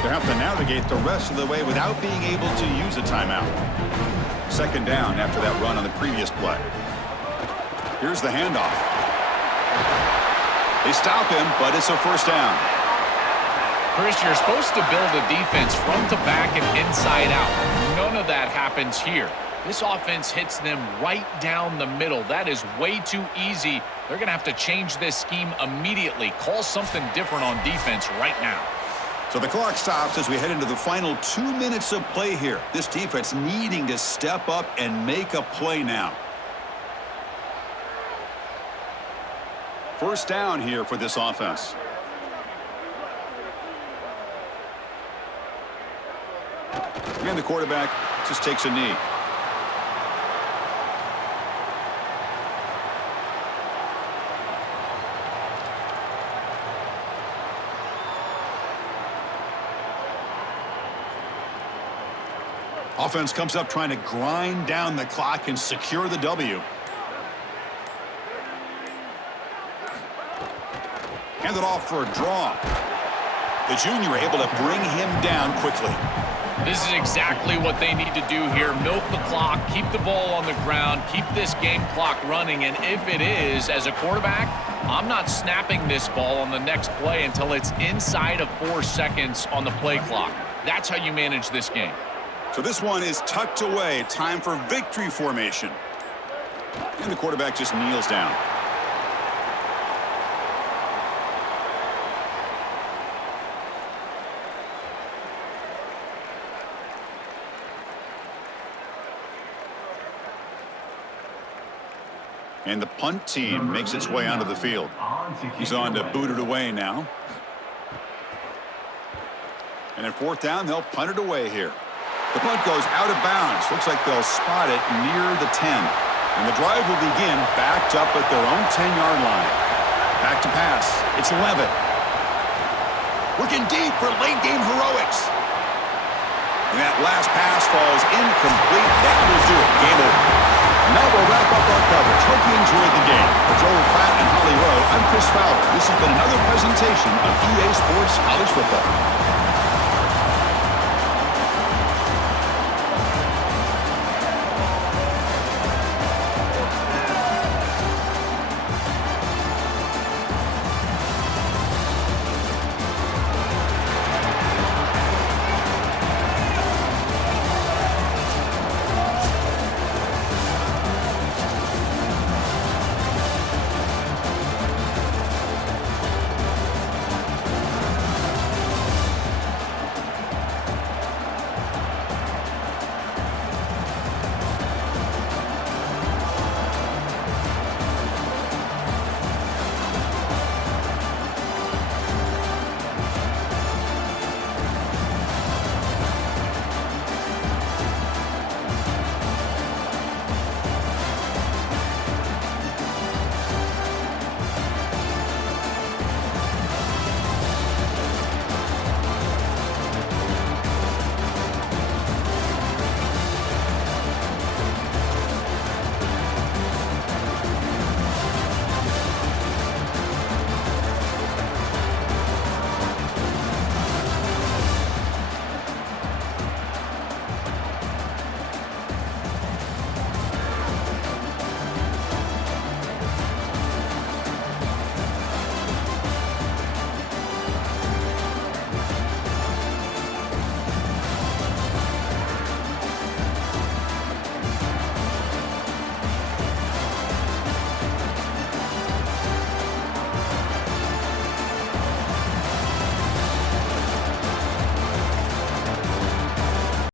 They'll have to navigate the rest of the way without being able to use a timeout. Second down after that run on the previous play. Here's the handoff. They stop him, but it's a first down. Chris, you're supposed to build a defense front to back and inside out. None of that happens here. This offense hits them right down the middle. That is way too easy. They're going to have to change this scheme immediately. Call something different on defense right now. So the clock stops as we head into the final 2 minutes of play here. This defense needing to step up and make a play now. First down here for this offense. And the quarterback just takes a knee. Offense comes up trying to grind down the clock and secure the W. Hand it off for a draw. The junior able to bring him down quickly. This is exactly what they need to do here. Milk the clock, keep the ball on the ground, keep this game clock running, and if it is, as a quarterback, I'm not snapping this ball on the next play until it's inside of 4 seconds on the play clock. That's how you manage this game. So this one is tucked away. Time for victory formation. And the quarterback just kneels down. And the punt team makes its way onto the field. He's on to boot it away now. And at 4th down, they'll punt it away here. The punt goes out of bounds. Looks like they'll spot it near the 10. And the drive will begin backed up at their own 10-yard line. Back to pass. It's Levitt. Looking deep for late-game heroics. And that last pass falls incomplete. That will do it. Game over. And now we'll wrap up our coverage. Hope you enjoyed the game. For Joel Pratt and Holly Rowe, I'm Chris Fowler. This has been another presentation of EA Sports College Football.